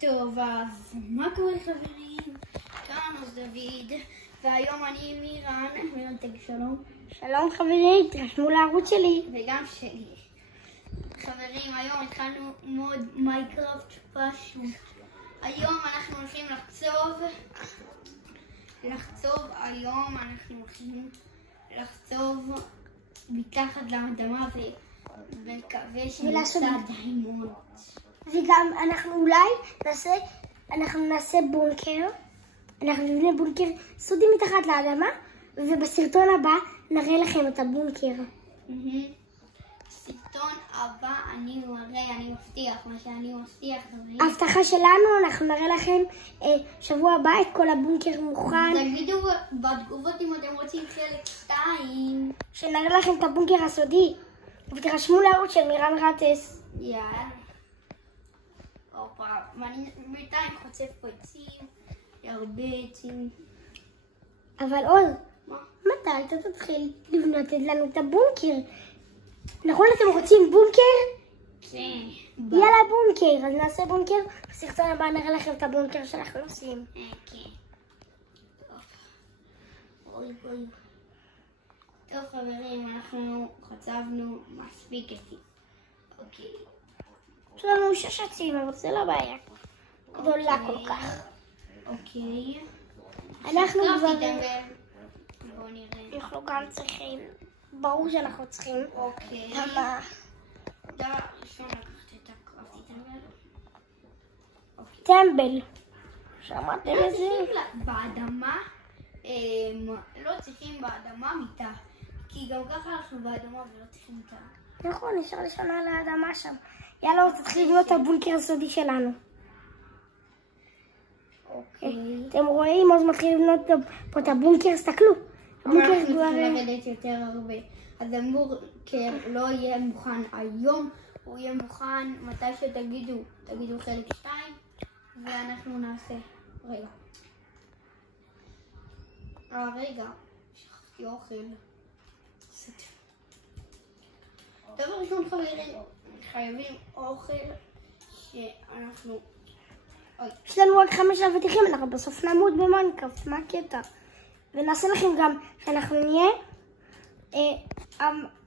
טוב, אז מה קורה חברים? כאן אז דוד, והיום אני עם מירן, תגיד שלום. שלום חברים, תרשמו לערוץ שלי. וגם שלי. חברים, היום התחלנו מוד מיינקראפט פשוט. היום אנחנו הולכים היום אנחנו הולכים לחצוב מתחת לאדמה ומקווה שנמצא דיימונד. וגם אנחנו אולי נעשה בונקר. אנחנו נבנה בונקר סודי מתחת לאדמה, ובסרטון הבא נראה לכם את הבונקר. בסרטון הבא אני מבטיח, מה שאני מבטיח. ההבטחה שלנו, אנחנו נראה לכם שבוע הבא את כל הבונקר מוכן. תגידו בתגובות אם אתם רוצים חלק 2. שנראה לכם את הבונקר הסודי. ותרשמו לערוץ של מירן רטס. יאללה. ואני בינתיים חוצף פה עצים, הרבה עצים. אבל עוז, מה? מתי אתה תתחיל לבנות לנו את הבונקר? נכון, אתם רוצים בונקר? כן. יאללה בונקר, אז נעשה בונקר. בסרטון הבא נראה לכם את הבונקר שאנחנו עושים. כן. אוי. טוב חברים, אנחנו חצבנו מספיק עצים. אוקיי. יש לנו 6 עצים, אבל זה לא בעיה גדולה כל כך. אוקיי. אנחנו כבר... בואו נראה. אנחנו גם צריכים... ברור שאנחנו צריכים... אוקיי. כמה... דבר ראשון לקחת את הקרפטי טמבל. טמבל. שמעתם את זה? באדמה, לא צריכים באדמה מיטה. כי גם ככה אנחנו באדמה ולא צריכים מיטה. נכון, נשאר לשנה על האדמה שם. יאללה, תתחיל לבנות את הבונקר הסודי שלנו. אוקיי. אתם רואים, עוז מתחיל לבנות פה את הבונקר, תסתכלו. אבל אנחנו צריכים לרדת יותר הרבה. אז הבונקר לא יהיה מוכן היום, הוא יהיה מוכן מתי שתגידו חלק 2, ואנחנו נעשה. רגע, שכחתי אוכל. דבר ראשון חייבים אוכל שאנחנו... יש לנו רק 5 אבטיחים, אנחנו בסוף נמות במיינקראפט, מה הקטע? ונעשה לכם גם שאנחנו נהיה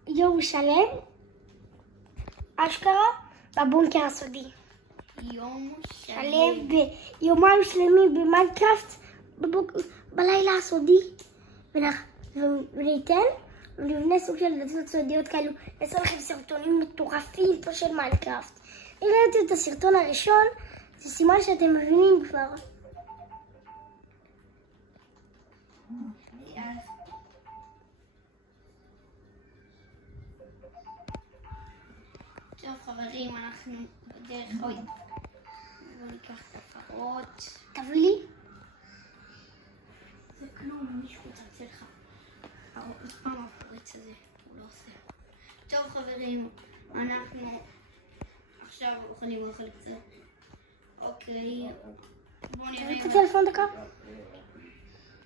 יום שלם, אשכרה, בבונקר הסודי. יום שלם ביומיים שלמים במיינקראפט, בלילה הסודי. וניתן ונבנה סוג של דתות סודיות כאלו, נעשה לכם סרטונים מטורפים פה של מיינקראפט. אם ראיתם את הסרטון הראשון, זה סימן שאתם מבינים כבר. טוב חברים, אנחנו בדרך... בואו ניקח את הפרות. תביא לי. זה כלום, מישהו יצא לך. עוד פעם הפורץ הזה, הוא לא עושה. טוב חברים, אנחנו עכשיו אוכלים אוכל קצת. אוקיי, בואו נראה... תביא את הטלפון דקה.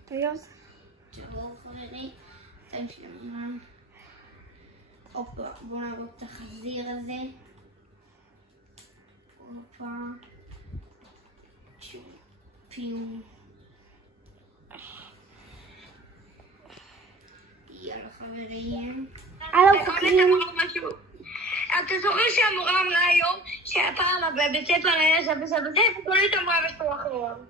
תביא עוז. טוב חברים, תן שלמה. הופה, בואו נעבור את החזיר הזה. הופה. פיום. יאללה חברים. הלו חוקרים. אתה זוכר שהמורה אמרה היום שהפעם בבית ספר היה זה ופולית אמרה בשבוע אחרון.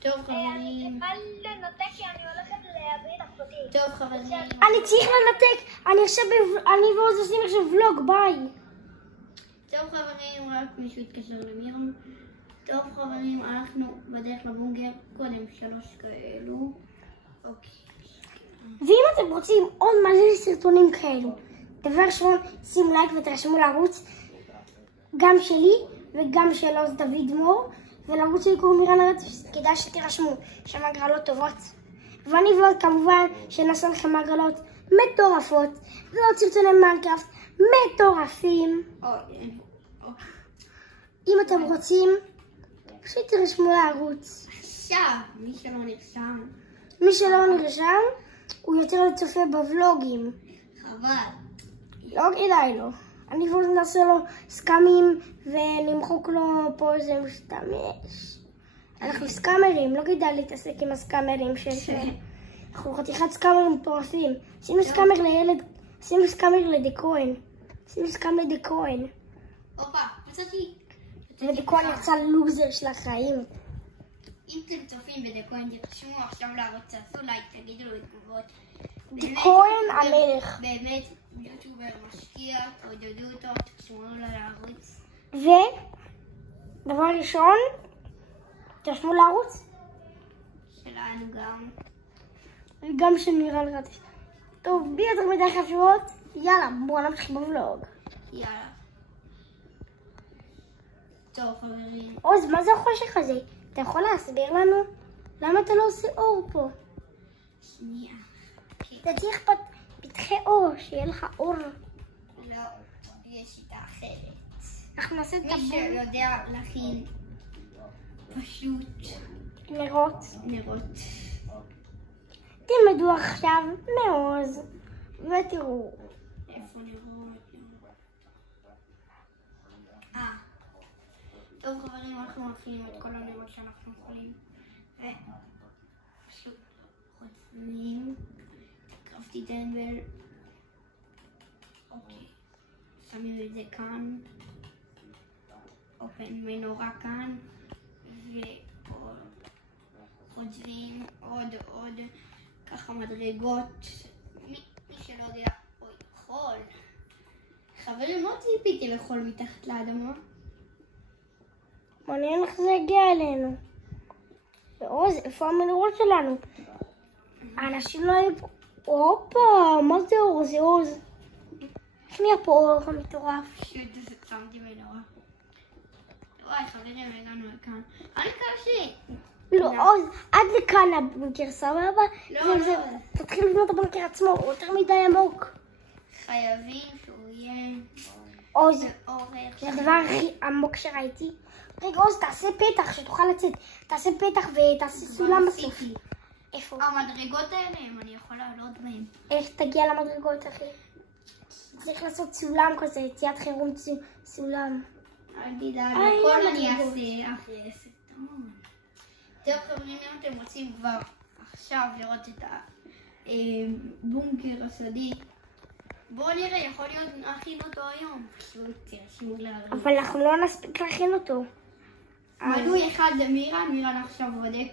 טוב חברים. אני לנתק כי אני הולכת להביא את אחותי. טוב חברים. אני צריך לנתק. אני ועוז עושים עכשיו ולוג, ביי. טוב חברים, רק מישהו יתקשר למירם. טוב חברים, אנחנו בדרך לבונקר, קודם 3 כאלו. אוקיי. ואם אתם רוצים עוד מלא סרטונים כאלו, דבר ראשון, שימו לייק ותרשמו לערוץ, גם שלי וגם של עוז דוד מור, ולערוץ שלי קוראים מירן רטס, כדאי שתירשמו, שם הגרלות טובות. ואני ועוד כמובן שנעשה לכם הגרלות מטורפות, ועוד סרטוני מיינקראפט מטורפים. אם אתם רוצים, פשוט תירשמו לערוץ. עכשיו, מי שלא נרשם. מי שלא נרשם, הוא יותר צופה בוולוגים. חבל. לא כדאי לו. אני ועוז נעשה לו סקאמים ונמחוק לו פה איזה משתמש. אנחנו סקאמרים, לא כדאי להתעסק עם הסקאמרים אנחנו חתיכת סקאמרים מטורפים. עשינו סקאמר לילד, עשינו סקאמר לדקוין. עשינו סקאמר לדקוין. הופה, מצאתי. ודקוין יצא לוזר של החיים. אם אתם צופים בדקוין, תרשמו עכשיו לערוץ, תעשו לייק, תגידו לו תגובות. דקוין המלך. באמת, יוטיובר משקיע, תעודדו אותו, תרשמו לו לערוץ. ודבר ראשון, תרשמו לערוץ. שלנו גם. גם של מירן רטיס. טוב, בלי יותר מדי חפירות, יאללה, בואו נמשיך בוולוג. יאללה. טוב, חברים. עוז, מה זה החושך הזה? אתה יכול להסביר לנו? למה אתה לא עושה אור פה? שנייה. אתה צריך פתחי אור, שיהיה לך אור. לא, יש שיטה אחרת. אנחנו נעשה את מי שיודע להכין פשוט נרות. נרות. תלמדו עכשיו מעוז, ותראו. איפה נרות? טוב חברים, אנחנו מכינים את כל הנרות שאנחנו יכולים. ופשוט חוצבים. קרפתי טמבל. אוקיי. שמים את זה כאן. אופן מנורה כאן. ופה חוצבים עוד. ככה מדרגות. מי שלא יודע, אוי, חול. חברים, לא ציפיתי לחול מתחת לאדמה. מעניין איך זה הגיע אלינו. ועוז, איפה המנורות שלנו? האנשים לא היו פה. הופה, מה זה אור? זה עוז. איך נהיה פה אור המטורף? פשוט שמתי מנורה. וואי, חברים, הגענו לכאן. אני קרשי. לא, עוז, עד לכאן הבונקר, סבבה? לא. תתחיל לבנות את הבונקר עצמו, הוא יותר מדי עמוק. חייבים שהוא יהיה עוז, אורך. זה הדבר הכי עמוק שראיתי. רגע, עוז, תעשה פתח שתוכל לצאת. תעשה פתח ותעשה סולם בסוף. איפה? המדרגות האלה, אני יכולה לעלות בהם. איך תגיע למדרגות, אחי? צריך לעשות סולם כזה, יציאת חירום סולם. אל תדאג, הכל אני אעשה אחרי הסרטון. טוב חברים, אם אתם רוצים כבר עכשיו לראות את הבונקר הסודי, בואו נראה, יכול להיות נכין אותו היום. פשוט תרשמו לערוץ. אבל אנחנו לא נספיק להכין אותו. מנוי אחד למירן, מירן עכשיו בודק.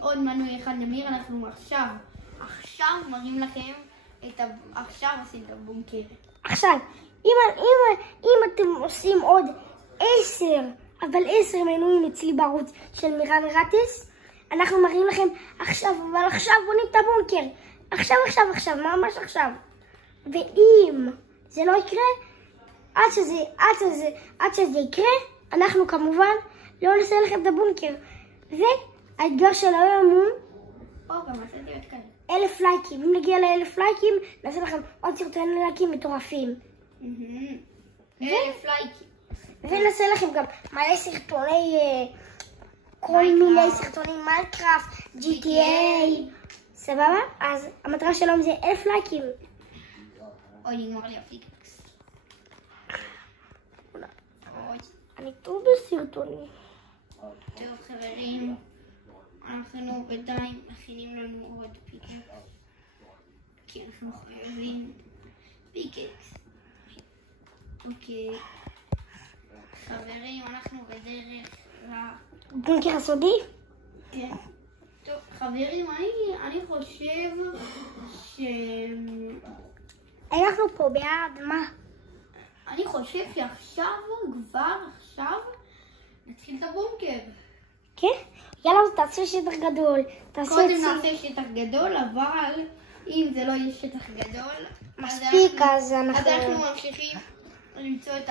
עוד מנוי אחד למירן, אנחנו עכשיו מראים לכם עכשיו עושים את הבונקר. עכשיו, אם אתם עושים עוד 10, אבל 10 מנויים אצלי בערוץ של מירן רטיס, אנחנו מראים לכם עכשיו, אבל עכשיו בונים את הבונקר. עכשיו, ממש עכשיו. ואם זה לא יקרה, עד שזה יקרה, אנחנו כמובן לא נעשה לכם את הבונקר. והאתגר של היום הוא גם מצאתי עוד כאן. 1,000 לייקים. אם נגיע ל1,000 לייקים, נעשה לכם עוד סרטוני לייקים מטורפים. 1,000 לייקים. ונעשה לכם גם מלא סרטוני, כל מיני סרטוני מיינקראפט, GTA. סבבה? אז המטרה שלנו זה 1,000 לייקים. אוי, נגמר לי הפיקקס. אני טוב בסרטונים. טוב חברים, אנחנו בינתיים מכינים לנו עוד פיקקס. כי אנחנו חייבים פיקקס. אוקיי. חברים, אנחנו בדרך בונקר הסודי? כן. טוב, חברים, אני חושב אנחנו פה בעד מה? אני חושב שעכשיו, כבר עכשיו, נתחיל את הבונקר. כן? יאללה, תעשה שטח גדול. קודם נעשה שטח גדול, אבל אם זה לא יהיה שטח גדול, מספיק, אז אנחנו ממשיכים למצוא את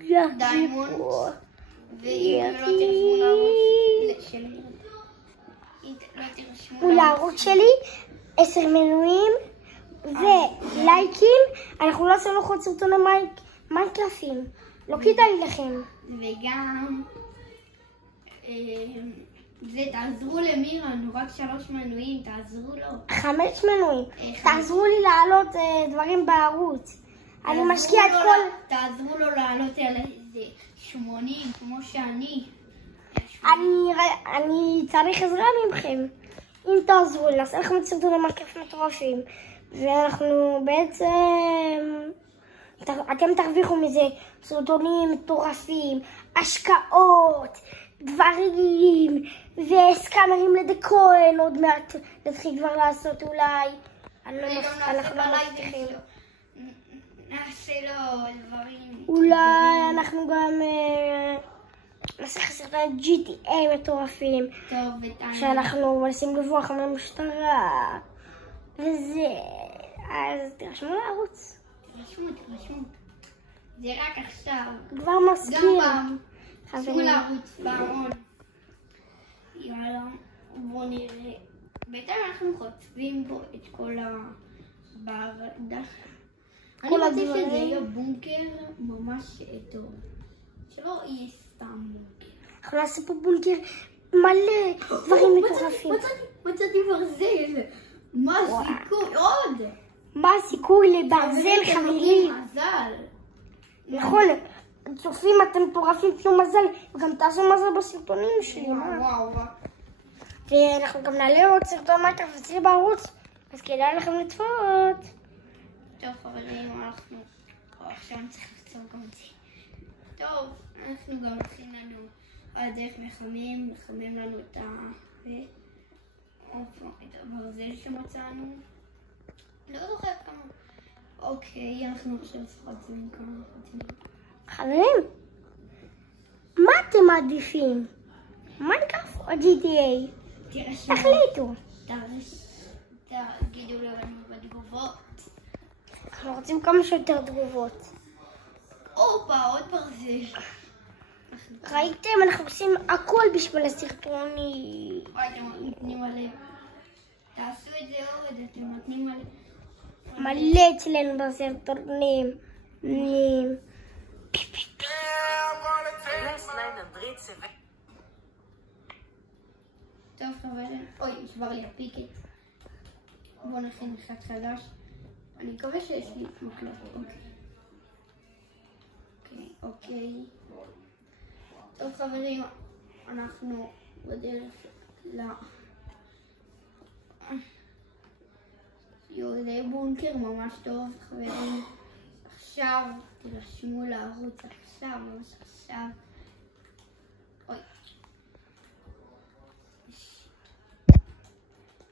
הדיימונד. ואם לא תרשמו לערוץ שלי 10 מנויים ולייקים, אנחנו לא עושים לך עוד סרטוני מיינקראפטים, לא כדאי לכם. וגם זה, תעזרו למירן, הוא רק 3 מנויים, תעזרו לו. 5 מנויים, תעזרו לי לעלות דברים בערוץ. אני משקיעה את כל... תעזרו לו לעלות על איזה 80 כמו שאני. אני צריך עזרה מכם. אם תעזרו לי, נעשה לכם סרטונים מקיף מטורפים. ואנחנו בעצם... אתם תרוויחו מזה סרטונים מטורפים, השקעות, דברים, וסקאמרים לדקוין, עוד מעט נתחיל כבר לעשות אולי. אנחנו לא מבטיחים. נעשה לו דברים. אולי אנחנו גם נעשה סרטוני GTA מטורפים. טוב, ותעני. שאנחנו מנסים לברוח מהמשטרה. וזה... אז תרשמו לערוץ. תרשמו. זה רק עכשיו. כבר מזכיר. גם פעם. תרשמו לערוץ פעמון. יאללה, בואו נראה. בינתיים אנחנו חוטפים פה את כל הברדה. אני רוצה שזה יהיה בונקר ממש טוב. שלא יהיה סתם בונקר. אנחנו נעשה פה בונקר מלא דברים מטורפים. מצאתי ברזל. מה הסיכוי? עוד! מה הסיכוי לברזל, חברים? מזל. נכון, צופים, אתם מטורפים, תנו מזל, וגם תעשו מזל בסרטונים שלי. וואו. ואנחנו גם נעלה עוד סרטון מקיף אצלי בערוץ, אז כדאי לכם לצפות. טוב חברים, אנחנו עכשיו צריך לקצור גם את זה. טוב, אנחנו גם הולכים לנו על דרך מחמם לנו את הברזל שמצאנו. לא זוכר כמה. אוקיי, אנחנו עכשיו חוזרים כמה חוזרים. חברים, מה אתם מעדיפים? מיינקראפט או GTA? תחליטו. תגידו לנו בתגובות. אנחנו רוצים כמה שיותר תגובות. הופה, עוד ברזל. ראיתם? אנחנו עושים הכל בשביל הסרטונים. וואי, אתם נותנים מלא. תעשו את זה עוד, אתם נותנים מלא. מלא אצלנו בסרטונים. טוב חברים, אוי, נשבר לי הפיקט. בואו נכין אחד חדש. אני מקווה שיש לי מקלט. אוקיי. טוב חברים, אנחנו בדרך יורדי בונקר ממש טוב חברים. עכשיו תרשמו לערוץ עכשיו, ממש עכשיו. אוי.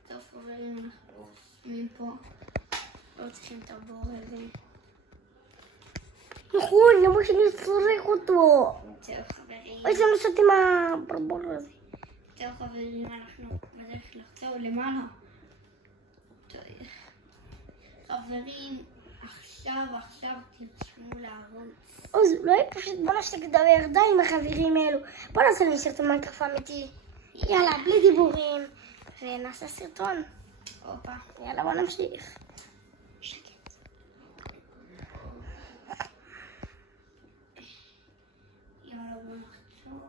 טוב חברים, אנחנו רושמים פה. לא צריכים את הבור הזה. נכון, למה שאני אצטרך אותו? טוב חברים. איזה לעשות עם הברבור הזה? טוב חברים, אנחנו בדרך לחצור למעלה. חברים, עכשיו תרשמו לערוץ. אז אולי פשוט בוא נשתק לדבר די עם החברים האלו. בוא נעשה לנו סרטון מיינקראפט אמיתי. יאללה, בלי דיבורים. ונעשה סרטון. הופה. יאללה, בוא נמשיך. שקט. יאללה, בוא נחצור.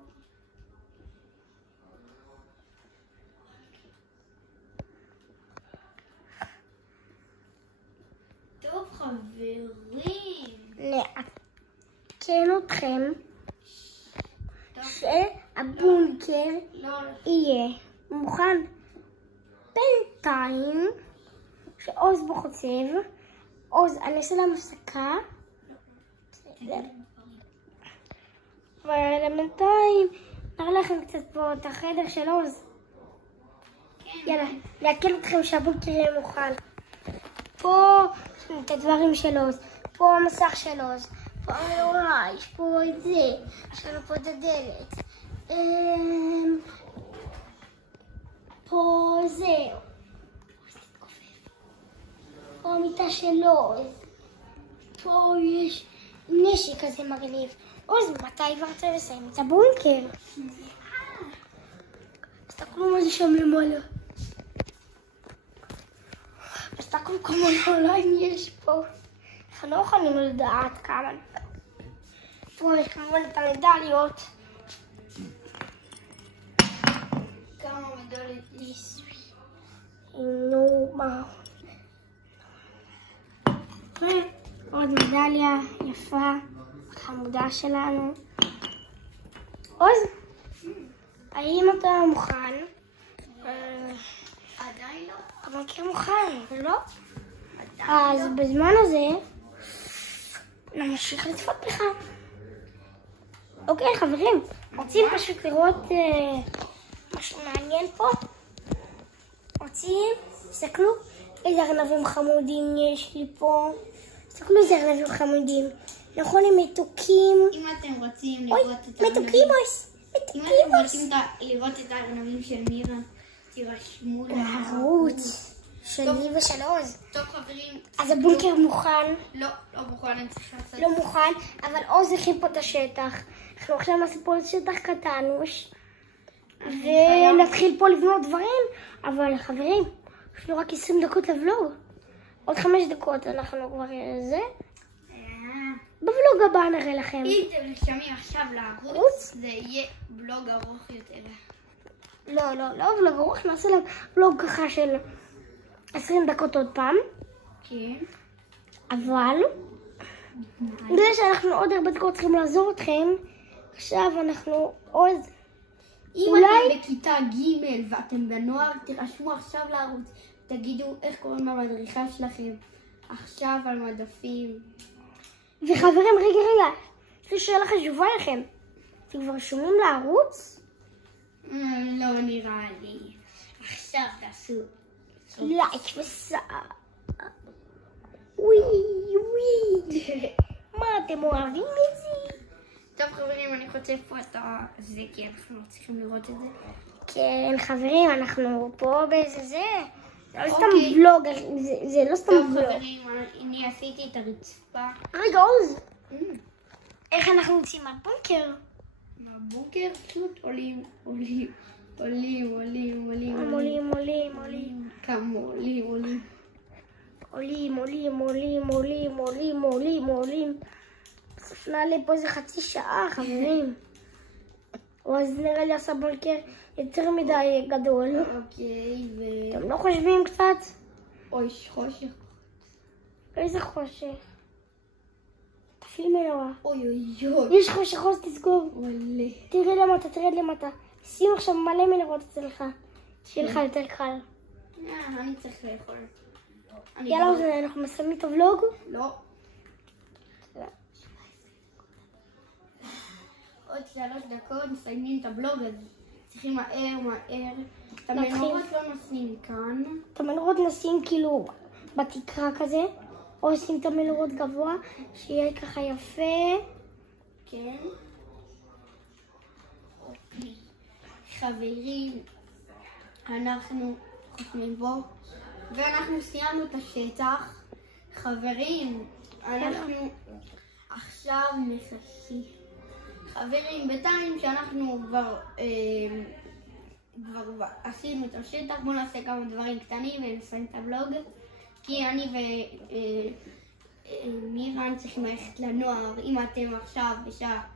טוב חברים. לעדכן אתכם שהבונקר יהיה מוכן בינתיים שעוז בחוצב. עוז, אני אעשה להם הפסקה. ובינתיים נראה לכם קצת פה את החדר של עוז. יאללה, לעדכן אתכם שהבונקר יהיה מוכן. פה את הדברים של עוז, פה המסך של עוז, פה המנורה, יש פה את זה, יש לנו פה את הדלת, פה זה, פה המיטה של עוז, פה יש נשק כזה מגניב. עוז, מתי כבר צריך לסיים את הבונקר? תסתכלו מה זה שם למעלה. תסתכלו כמה נעליים יש פה. אנחנו לא יכולים לדעת כמה. פה יש כמובן את המדליות. כמה מדליות יש? נו, מה? עוד מדליה יפה, חמודה שלנו. עוז, האם אתה מוכן? עדיין לא. המקר מוכן, לא? אז בזמן הזה נמשיך לצפות בך. אוקיי, חברים, רוצים פשוט לראות משהו מעניין פה? רוצים? תסתכלו איזה ארנבים חמודים יש לי פה. תסתכלו איזה ארנבים חמודים. נכון, הם מתוקים. אם אתם רוצים אוי, לראות את מתוקימוס. אם אתם רוצים לראות את הארנבים של מירה, תירשמו לערוץ שלי ושל עוז. טוב חברים. אז הבונקר מוכן. לא מוכן, אני צריכה לעשות. לא מוכן, אבל עוז הכין פה את השטח. אנחנו עכשיו נעשה פה שטח קטנוש. ונתחיל פה לבנות דברים. אבל חברים, יש לו רק 20 דקות לבלוג. עוד 5 דקות אנחנו כבר זה. בבלוג הבא נראה לכם. אם אתם נרשמים עכשיו לערוץ, זה יהיה בלוג ארוך יותר. לא בלוג ארוך, נעשה להם בלוג ככה של 20 דקות עוד פעם. כן. אבל בגלל שאנחנו עוד 4 דקות צריכים לעזור אתכם, עכשיו אנחנו עוד... אם אתם בכיתה ג' ואתם בנוער, תירשמו עכשיו לערוץ. תגידו איך קוראים למדריכה שלכם. עכשיו על מדפים. וחברים, רגע, יש לי שאלה חשובה לכם. אתם כבר שומעים לערוץ? לא נראה לי. עכשיו תעשו לייק וסאב. ווי. מה, אתם אוהבים את זה? טוב חברים, אני חוצף פה את זה כי אנחנו צריכים לראות את זה. כן חברים, אנחנו פה באיזה זה. זה לא סתם ולוג, זה לא סתם ולוג. טוב חברים, אני עשיתי את הרצפה. רגע עוז, איך אנחנו יוצאים מהבונקר? מהבונקר פשוט עולים. כמה עולים. בסוף נעלה פה איזה חצי שעה חברים. אז נראה לי עשה בונקר יותר מדי גדול. אוקיי, אתם לא חושבים קצת? אוי, חושך. איזה חושך? תפעיל מנורה. אוי. יש חושך, עוז תסגור. עולה. תרד למטה. שים עכשיו מלא מנורות אצלך. שיהיה לך יותר קל. אני צריך לאכול. יאללה עוז, אנחנו מסיימים את הוולוג? לא. עוד 3 דקות מסיימים את הבלוג הזה. צריכים מהר. את המנורות לא נשים כאן. את המנורות נשים כאילו בתקרה כזה, או נשים את המנורות גבוה, שיהיה ככה יפה. כן. אוקיי. חברים, אנחנו חותמים בו, ואנחנו סיימנו את השטח. חברים, אנחנו עכשיו מחכים. חברים, בינתיים שאנחנו כבר עשינו את השטח, בואו נעשה כמה דברים קטנים ונסיים את הבלוג. כי אני ומירן צריכים ללכת לנוער. אם אתם עכשיו בשעה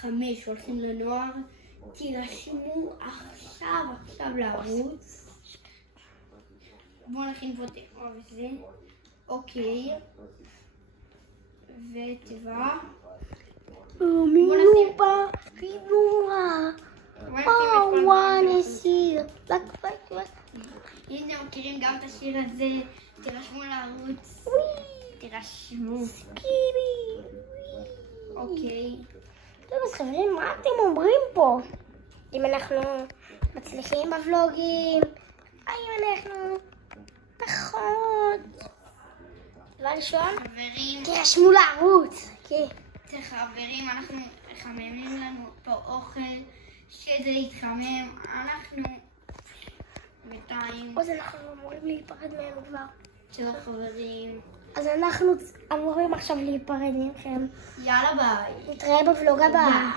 5 הולכים לנוער, תירשמו עכשיו לערוץ. בואו נכין פה תאור וזה. אוקיי. ותיבה. מינובה, פיבורה. wanna see like. אם אתם מכירים גם את השיר הזה, תירשמו לערוץ. תירשמו. סקיבי. אוקיי. טוב, אז חברים, מה אתם אומרים פה? אם אנחנו מצליחים בוולוגים, האם אנחנו פחות? דבר ראשון, חברים, תירשמו לערוץ. חברים, אנחנו מחממים לנו פה אוכל, שזה יתחמם. אנחנו בינתיים. אז אנחנו אמורים להיפרד מהם כבר. טוב חברים. אז אנחנו אמורים עכשיו להיפרד מכם. יאללה ביי. נתראה בוולוג הבא.